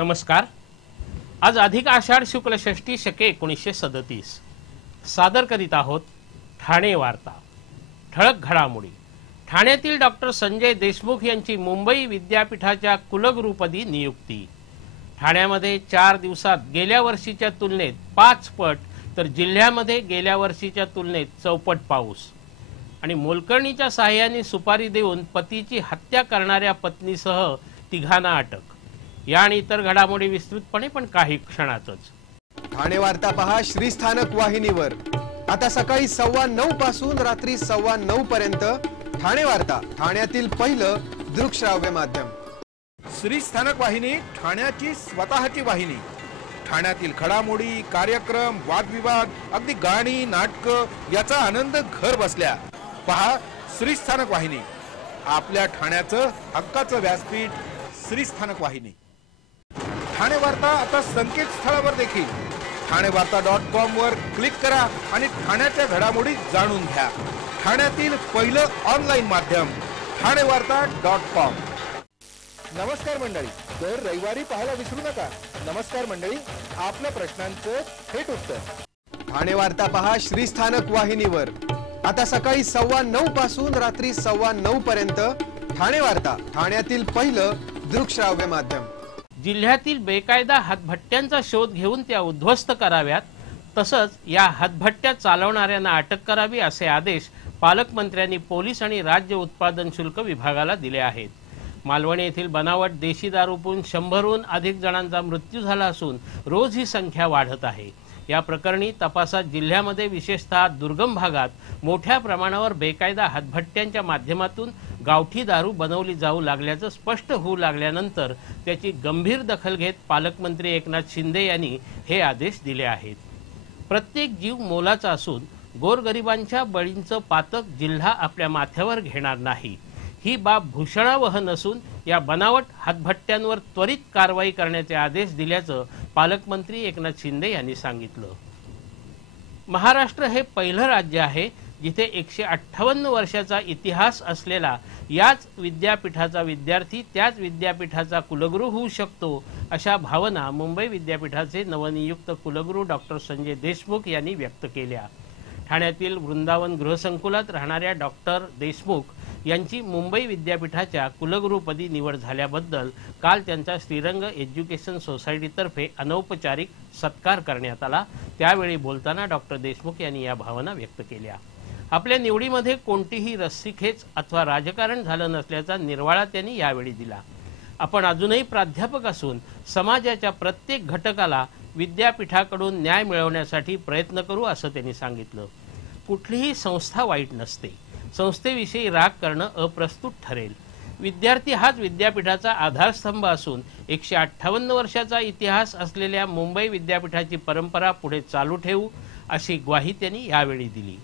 नमस्कार। आज अधिक आषाढ शुक्ल षष्ठी शके 1937 सादर करीत आहोत ठाणे वार्ता। ठळक घडामोडी। ठाण्यातील डॉक्टर संजय देशमुख यांची मुंबई विद्यापीठाच्या कुलगुरुपदी नियुक्ती। ठाण्यामध्ये 4 दिवसात गेल्या वर्षीच्या तुलनेत 5 पट तर जिल्ह्यामध्ये गेल्या वर्षीच्या तुलनेत 4पट पाऊस। आणि मोलकर्णीच्या सहाय्याने सुपारी देऊन पतीची हत्या करणाऱ्या पत्नीसह तिघांना अटक। या आणि इतर घडामोडी विस्तृतपणे पण काही क्षणातच। ठाणे वार्ता पहा श्रीस्थानक वाहिनीवर। आता सकाळी 9:15 पासून रात्री 9:15 पर्यंत ठाणे वार्ता, ठाण्यातील पहिलं दृकश्राव्य माध्यम। श्रीस्थानक वाहिनी ठाण्याची स्वतःची वाहिनी। ठाण्यातील घडामोडी, कार्यक्रम, वादविवाद, अगदी गाणी, नाटक याचा आनंद घर बसल्या पहा श्रीस्थानक वाहिनी। आपल्या ठाण्याचं हक्काचं व्यासपीठ श्रीस्थानक वाहिनी। ठाणे वार्ता आता संकेतस्थळावर देखील ठाणेवार्ता.com वर क्लिक करा आणि ठाण्याच्या घडामोडी जाणून घ्या। ठाण्यातील पहिलं ऑनलाईन माध्यम ठाणेवार्ता.com। नमस्कार मंडळी, दर रविवारी पाहायला विसरू नका। नमस्कार मंडळी, आपल्या प्रश्नांचं थेट उत्तर। ठाणे वार्ता पहा श्रीस्थानक वाहिनीवर। आता सकाळी 9:15 पासून रात्री 9:15 पर्यंत ठाणे वार्ता, ठाण्यातील पहिलं दृकश्राव्य माध्यम। जिल्ह्यातील बेकायदा हातभट्ट्यांचा शोध घेऊन त्या उद्ध्वस्त कराव्यात, तसंच या हातभट्ट्या चालवणाऱ्यांना अटक करावी असे आदेश पालकमंत्र्यांनी पोलीस आणि राज्य उत्पादन शुल्क विभागाला दिले आहेत। मालवणी येथील बनावट देशी दारू पिऊन 100हून अधिक जणांचा मृत्यू झाला असून रोज ही संख्या वाढत आहे। या प्रकरणी तपासात जिल्ह्यामध्ये विशेषतः दुर्गम भागात मोठ्या प्रमाणावर बेकायदा हातभट्ट्यांच्या माध्यमातून गावठी दारू बनवली जाऊ लागल्याचं स्पष्ट होऊ लागल्यानंतर त्याची गंभीर दखल घेत पालकमंत्री एकनाथ शिंदे यांनी हे आदेश दिले आहेत। प्रत्येक जीव मोलाचा असून गोरगरिबांच्या बळींचं पातक जिल्हा आपल्या माथ्यावर घेणार नाही, ही बाब भूषणावह नसून या बनावट हातभट्ट्यांवर त्वरित कारवाई करण्याचे आदेश दिल्याचं पालकमंत्री एकनाथ शिंदे यांनी सांगितलं। महाराष्ट्र हे पहिलं राज्य आहे जिथे 158 वर्षाचा इतिहास असलेला याच विद्यापीठाचा विद्यार्थी त्याच विद्यापीठाचा कुलगुरू होऊ शकतो, अशा भावना मुंबई विद्यापीठाचे नवनियुक्त कुलगुरू डॉक्टर संजय देशमुख यांनी व्यक्त केल्या। ठाण्यातील वृंदावन गृहसंकुलात राहणाऱ्या डॉक्टर देशमुख यांची मुंबई विद्यापीठाच्या कुलगुरूपदी निवड झाल्याबद्दल काल त्यांचा श्रीरंग एज्युकेशन सोसायटीतर्फे अनौपचारिक सत्कार करण्यात आला। त्यावेळी बोलताना डॉक्टर देशमुख यांनी या भावना व्यक्त केल्या। आपल्या निवडीमध्ये कोणतीही रस्सीखेच अथवा राजकारण झालं नसल्याचा निर्वाळा त्यांनी यावेळी दिला। आपण अजूनही प्राध्यापक असून समाजाच्या प्रत्येक घटकाला विद्यापीठाकडून न्याय मिळवण्यासाठी प्रयत्न करू असं त्यांनी सांगितलं। कुठलीही संस्था वाईट नसते, संस्थेविषयी राग करणं अप्रस्तुत ठरेल। विद्यार्थी हाच विद्यापीठाचा आधारस्तंभ असून 158 वर्षाचा इतिहास असलेल्या मुंबई विद्यापीठाची परंपरा पुढे चालू ठेवू अशी ग्वाही त्यांनी यावेळी दिली।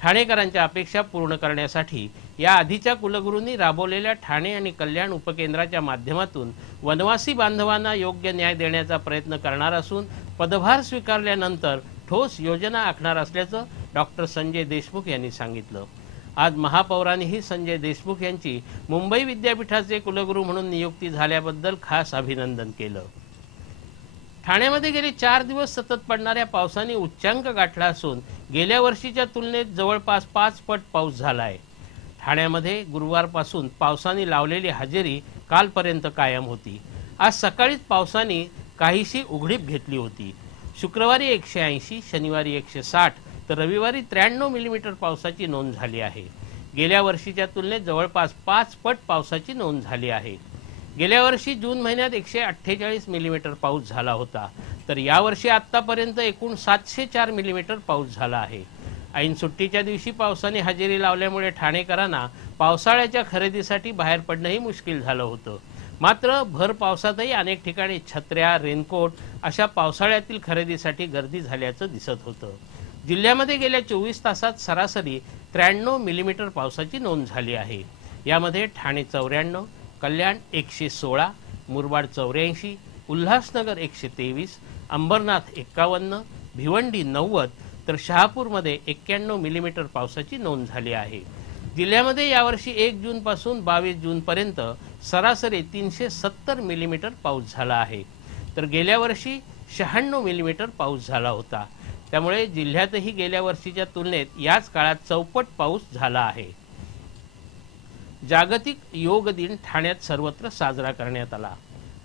ठाणेकरांच्या अपेक्षा पूर्ण करण्यासाठी या आधीच्या कुलगुरूंनी राबवलेल्या ठाणे आणि कल्याण उपकेंद्राच्या माध्यमातून वनवासी बांधवांना योग्य न्याय देण्याचा प्रयत्न करणार असून पदभार स्वीकारल्यानंतर ठोस योजना आखणार असल्याचं डॉक्टर संजय देशमुख यांनी सांगितलं। आज महापौरांनीही संजय देशमुख यांची मुंबई विद्यापीठाचे कुलगुरू म्हणून नियुक्ती झाल्याबद्दल खास अभिनंदन केलं। ठाण्यामध्ये गेले 4 दिवस सतत पडणाऱ्या पावसाने उच्चांक गाठला असून गेल्या वर्षीच्या तुलनेत जवळपास 5 पट पाऊस झाला आहे। ठाण्यामध्ये गुरुवारपासून पावसाने लावलेली हजेरी कालपर्यंत कायम होती। आज सकाळीच पावसाने काहीशी उघडीप घेतली होती। शुक्रवारी 180, शनिवारी 160 तर रविवारी 93 मिलीमीटर पावसाची नोंद झाली आहे। गेल्या वर्षीच्या तुलनेत जवळपास 5 पट पावसाची नोंद झाली आहे। गेल्या वर्षी जून महिन्यात 148 मिलीमीटर पाऊस झाला होता, तर यावर्षी आतापर्यंत एकूण 704 मिलीमीटर पाऊस झाला आहे। ऐन सुट्टीच्या दिवशी पावसाने हजेरी लावल्यामुळे ठाणेकरांना पावसाळ्याच्या खरेदीसाठी बाहेर पडणंही मुश्किल झालं होतं। मात्र भर पावसातही अनेक ठिकाणी छत्र्या, रेनकोट अशा पावसाळ्यातील खरेदीसाठी गर्दी झाल्याचं दिसत होतं। जिल्ह्यामध्ये गेल्या 24 तासात सरासरी 93 मिलीमीटर पावसाची नोंद झाली आहे। यामध्ये ठाणे 94, कल्याण 116, मुरबाड 84, उल्हासनगर 123, अंबरनाथ 51, भिवंडी 90 तर शहापूरमध्ये 91 मिलीमीटर पावसाची नोंद झाली आहे। जिल्ह्यामध्ये यावर्षी 1 जून पासून 22 जून पर्यंत सरासरी 370 मिलीमीटर पाऊस झाला आहे। तर गेल्या वर्षी 96 मिलीमीटर पाऊस झाला होता। त्यामुळे जिल्ह्यातही गेल्या वर्षीच्या तुलनेत याच काळात चौपट पाऊस झाला आहे। जागतिक योग दिन ठाण्यात सर्वत्र साजरा करण्यात आला।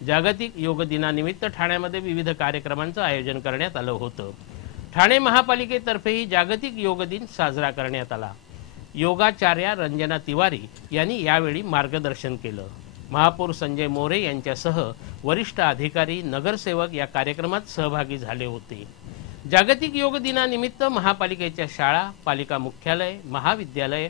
जागतिक योग दिनानिमित्त ठाण्यामध्ये विविध कार्यक्रमांचं आयोजन करण्यात आलं होतं। ठाणे महापालिकेतर्फेही जागतिक योग दिन साजरा करण्यात आला। योगाचार्या रंजना तिवारी यांनी यावेळी मार्गदर्शन केलं। महापौर संजय मोरे यांच्यासह वरिष्ठ अधिकारी, नगरसेवक या कार्यक्रमात सहभागी झाले होते। जागतिक योग दिनानिमित्त महापालिकेच्या शाळा, पालिका मुख्यालय, महाविद्यालय,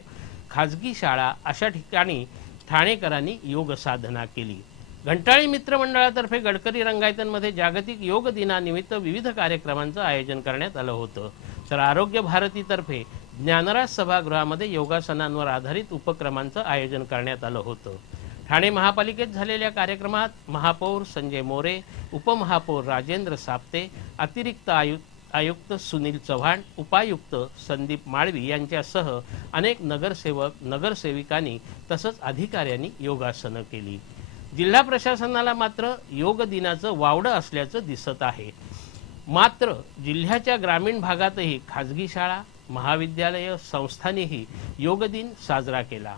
खाजगी शाळा अशा ठिकाणी ठाणेकरांनी योग साधना केली। घंटाळी मित्रमंडळातर्फे गडकरी रंगायतमध्ये जागतिक योग दिनानिमित्त विविध कार्यक्रमांचं आयोजन करण्यात आलं होतं। तर आरोग्य भारतीतर्फे ज्ञानराज सभागृहामध्ये योगासनांवर आधारित उपक्रमांचं आयोजन करण्यात आलं होतं। ठाणे महापालिकेत झालेल्या कार्यक्रमात महापौर संजय मोरे, उपमहापौर राजेंद्र साप्ते, अतिरिक्त आयुक्त सुनील चव्हाण, उपायुक्त संदीप माळवी यांच्यासह अनेक नगरसेवक, नगरसेविकांनी तसंच अधिकाऱ्यांनी योगासनं केली। जिल्हा प्रशासनाला मात्र योग दिनाचं वावडं असल्याचं दिसत आहे। मात्र जिल्ह्याच्या ग्रामीण भागातही खाजगी शाळा, महाविद्यालय, संस्थांनीही योग दिन साजरा केला।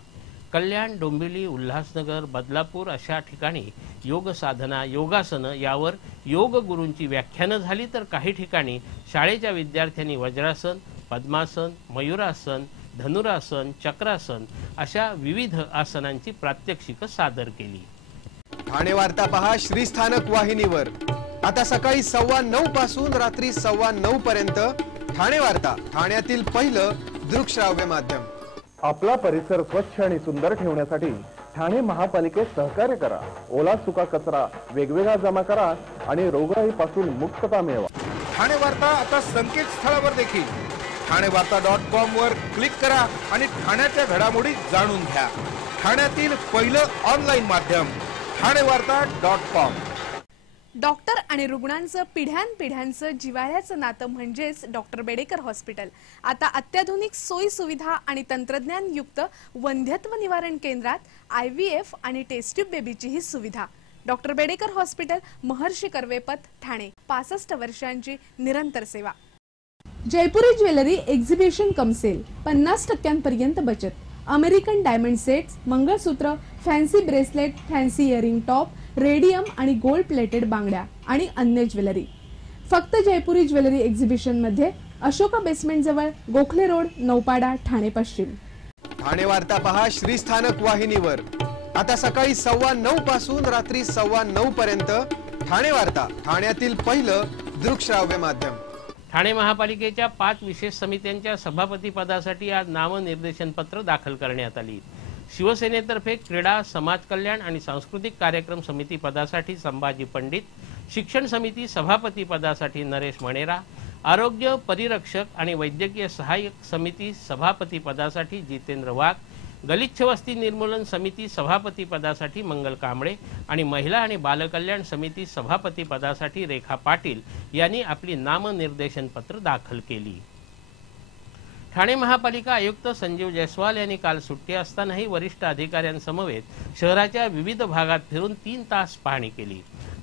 कल्याण, डोंबिवली, उल्हासनगर, बदलापूर अशा ठिकाणी योग साधना, योगासनं यावर योग गुरूंची व्याख्यानं झाली। तर काही ठिकाणी शाळेच्या विद्यार्थ्यांनी वज्रासन, पद्मासन, मयूरासन, धनुरासन, चक्रासन अशा विविध आसनांची प्रात्यक्षिकं सादर केली। ठाणे वार्ता पहा श्रीस्थानक वाहिनीवर। आता सकाळी 9:15 पासून रात्री 9:15 पर्यंत ठाणे वार्ता, ठाण्यातील पहिलं दृकश्राव्य माध्यम। आपला परिसर स्वच्छ आणि सुंदर ठेवण्यासाठी ठाणे महापालिकेत सहकार्य करा। ओला सुका कचरा वेगवेगळा जमा करा आणि रोगराईपासून मुक्तता मिळवा। ठाणे वार्ता आता संकेतस्थळावर देखील ठाणेवार्ता.com वर क्लिक करा आणि ठाण्याच्या घडामोडी जाणून घ्या। ठाण्यातील पहिलं ऑनलाईन माध्यम ठाणेवार्ता.com। डॉक्टर आणि रुग्णांचं पिढ्यानपिढ्यांचं जिव्हाळ्याचं नातं म्हणजेच डॉक्टर बेडेकर हॉस्पिटल। आता अत्याधुनिक सोयी सुविधा आणि तंत्रज्ञान युक्त वंध्यत्व निवारण केंद्रात IVF आणि टेस्ट ट्यूब बेबीची ही सुविधा। Doctor Bedekar hospital, Maharshi Karve Path, Thane. 65 वर्षांची निरंतर सेवा। Jaipuri jewellery exhibition cum sale, 50% बचत। American diamond sets, mangalsutra, fancy bracelet, fancy earring top, radium आणि गोल्ड प्लेटेड बांगड्या आणि अन्य ज्वेलरी फक्त जयपुरी ज्वेलरी एक्झिबिशन मध्ये, अशोका बेसमेंट जवळ, गोखले रोड, नौपाडा, ठाणे पश्चिम। ठाणे वार्ता पहा श्रीस्थानक वाहिनीवर। आता सकाळी 9:15 पासून रात्री 9:15 पर्यंत ठाणे वार्ता, ठाण्यातील पहिलं दृकश्राव्य माध्यम। ठाणे महापालिकेच्या 5 विशेष समित्यांच्या सभापती पदासाठी आज नामनिर्देशन पत्र दाखल करण्यात आली। शिवसेनेतर्फे क्रीडा, समाज कल्याण आणि सांस्कृतिक कार्यक्रम समिती पदासाठी संभाजी पंडित, शिक्षण समिती सभापती पदासाठी नरेश मणेरा, आरोग्य परिरक्षक आणि वैद्यकीय सहाय्यक समिती सभापती पदासाठी जितेंद्र वाघ, गलिच्छ वस्ती निर्मूलन समिती सभापती पदासाठी मंगल कांबळे आणि महिला आणि बालकल्याण समिती सभापती पदासाठी रेखा पाटील यांनी आपली नामनिर्देशन पत्र दाखल केली। ठाणे महापालिका आयुक्त संजीव जयस्वाल यांनी काल सुट्टी असतानाही वरिष्ठ अधिकाऱ्यांसमवेत शहराच्या विविध भागात फिरून 3 तास पाहणी केली।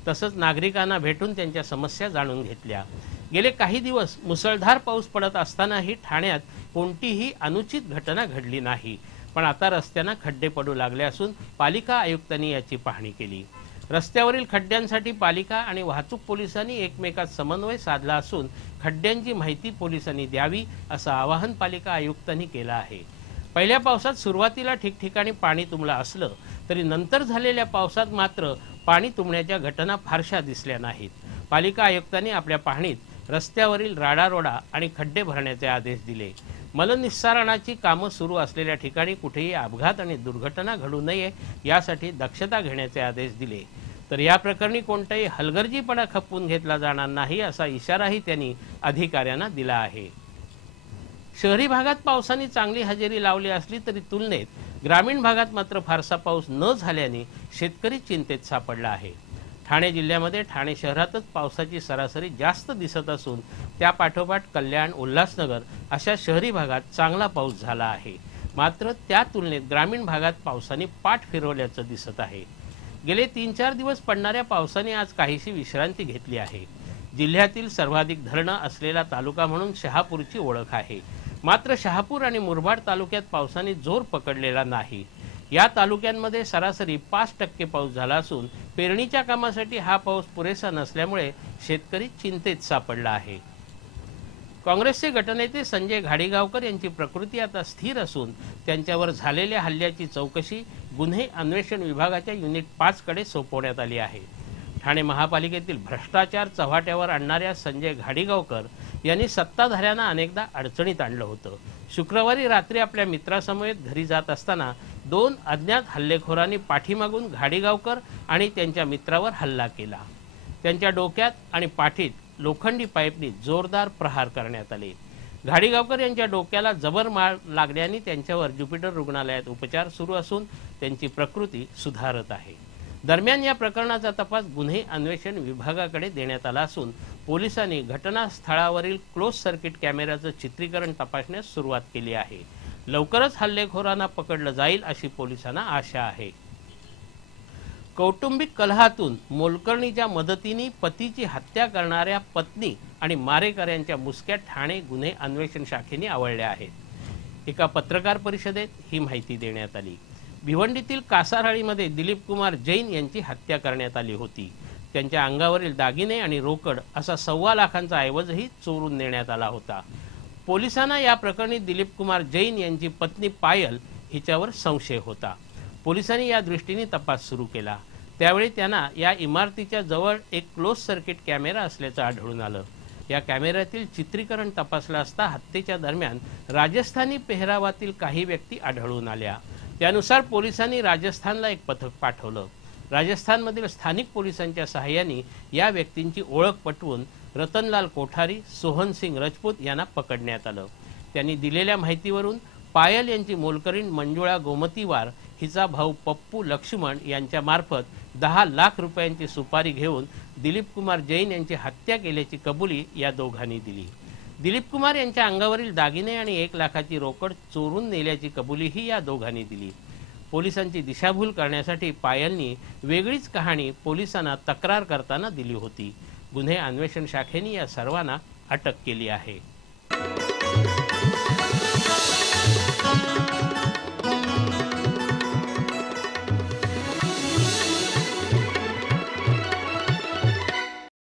तसंच नागरिकांना भेटून त्यांच्या समस्या जाणून घेतल्या। गेले काही दिवस मुसळधार पाऊस पडत असतानाही ठाण्यात कोणतीही अनुचित घटना घडली नाही। पण आता रस्त्यांना खड्डे पडू लागले असून पालिका आयुक्तांनी याची पाहणी केली। रस्त्यावरील खड्ड्यांसाठी पालिका आणि वाहतूक पोलिसांनी एकमेकात समन्वय साधला असून खड्ड्यांची माहिती पोलिसांनी द्यावी असं आवाहन पालिका आयुक्तांनी केलं आहे। पहिल्या पावसात सुरुवातीला ठिकठिकाणी पाणी तुंबलं असलं तरी नंतर झालेल्या पावसात मात्र पाणी तुंबण्याच्या घटना फारशा दिसल्या नाहीत। पालिका आयुक्तांनी आपल्या पाहणीत रस्त्यावरील राडारोडा आणि खड्डे भरण्याचे आदेश दिले। मलनिस्सारणाची कामं सुरू असलेल्या ठिकाणी कुठेही अपघात आणि दुर्घटना घडू नये यासाठी दक्षता घेण्याचे आदेश दिले। तर या प्रकरणी कोणताही हलगर्जीपणा खपवून घेतला जाणार नाही असा इशाराही त्यांनी अधिकाऱ्यांना दिला आहे। शहरी भागात पावसाने चांगली हजेरी लावली असली तरी तुलनेत ग्रामीण भागात मात्र फारसा पाऊस न झाल्याने शेतकरी चिंतेत सापडला आहे। ठाणे जिल्ह्यामध्ये ठाणे शहरातच पावसाची सरासरी जास्त दिसत असून त्यापाठोपाठ कल्याण, उल्हासनगर अशा शहरी भागात चांगला पाऊस झाला आहे। मात्र त्या तुलनेत ग्रामीण भागात पावसाने पाठ फिरवल्याचं दिसत आहे। गेले 3-4 दिवस पडणाऱ्या पावसाने आज काहीशी विश्रांती घेतली आहे। जिल्ह्यातील सर्वाधिक धरणं असलेला तालुका म्हणून शहापूरची ओळख आहे। मात्र शहापूर आणि मुरबाड तालुक्यात पावसाने जोर पकडलेला नाही। या तालुक्यांमध्ये सरासरी 5% पाऊस झाला असून पेरणीच्या कामासाठी हा पाऊस पुरेसा नसल्यामुळे शेतकरी चिंतेत सापडला आहे। काँग्रेसचे गटनेते संजय घाडीगावकर यांची प्रकृती आता स्थिर असून त्यांच्यावर झालेल्या हल्ल्याची चौकशी गुन्हे अन्वेषण विभागाच्या युनिट 5 कडे सोपवण्यात आली आहे। ठाणे महापालिकेतील भ्रष्टाचार चव्हाट्यावर आणणाऱ्या संजय घाडीगावकर यांनी सत्ताधाऱ्यांना अनेकदा अडचणीत आणलं होतं। शुक्रवारी रात्री आपल्या मित्रासमवेत घरी जात असताना 2 अज्ञात हल्लेखोरांनी पाठीमागून घाडीगावकर आणि त्यांच्या मित्रावर हल्ला केला। त्यांच्या डोक्यात आणि पाठीत लोखंडी पाईपनी जोरदार प्रहार करण्यात आले। घाडीगावकर यांच्या डोक्याला जबर मार लागल्याने त्यांच्यावर ज्युपिटर रुग्णालयात उपचार सुरू असून त्यांची प्रकृती सुधारत आहे। दरम्यान या प्रकरणाचा तपास गुन्हे अन्वेषण विभागाकडे देण्यात आला असून पोलिसांनी घटनास्थळावरील क्लोज सर्किट कॅमेऱ्याचं चित्रीकरण तपासण्यास सुरुवात केली आहे। लवकरच हल्लेखोरांना पकडलं जाईल अशी पोलिसांना आशा आहे। कौटुंबिक कलहातून मोलकरणीच्या मदतीने पतीची हत्या करणाऱ्या पत्नी आणि मारेकऱ्यांच्या मुसक्या ठाणे गुन्हे अन्वेषण शाखेने आवळल्या आहेत। एका पत्रकार परिषदेत ही माहिती देण्यात आली। भिवंडीतील कासारहळीमध्ये दिलीप कुमार जैन यांची हत्या करण्यात आली होती। त्यांच्या अंगावरील दागिने आणि रोकड असा 1.25 लाखांचा ऐवजही चोरून नेण्यात आला होता। पोलिसांना या प्रकरणी दिलीप कुमार जैन यांची पत्नी पायल हिच्यावर संशय होता। पोलिसांनी या दृष्टीने तपास सुरू केला। त्यावेळी त्यांना या इमारतीच्या जवळ एक क्लोज सर्किट कॅमेरा असल्याचं आढळून आलं। या कॅमेऱ्यातील चित्रीकरण तपासलं असता हत्येच्या दरम्यान राजस्थानी पेहरावातील काही व्यक्ती आढळून आल्या। त्यानुसार पोलिसांनी राजस्थानला एक पथक पाठवलं। राजस्थानमधील स्थानिक पोलिसांच्या सहाय्याने या व्यक्तींची ओळख पटवून रतनलाल कोठारी, सोहनसिंग राजपूत यांना पकडण्यात आलं। त्यांनी दिलेल्या माहितीवरून पायल यांची मोलकरीण मंजुळा गोमतीवार हिचा भाऊ पप्पू लक्ष्मण यांच्या मार्फत 10 लाख रुपयांची सुपारी घेऊन दिलीप कुमार जैन यांची हत्या केल्याची कबुली या दोघांनी दिली। दिलीप कुमार यांच्या अंगावरील दागिने आणि 1 लाखाची रोकड चोरून नेल्याची कबुलीही या दोघांनी दिली। पोलिसांची दिशाभूल करण्यासाठी पायलनी वेगळीच कहाणी पोलिसांना तक्रार करताना दिली होती। गुन्हे अन्वेषण शाखेने या सर्वांना अटक केली आहे।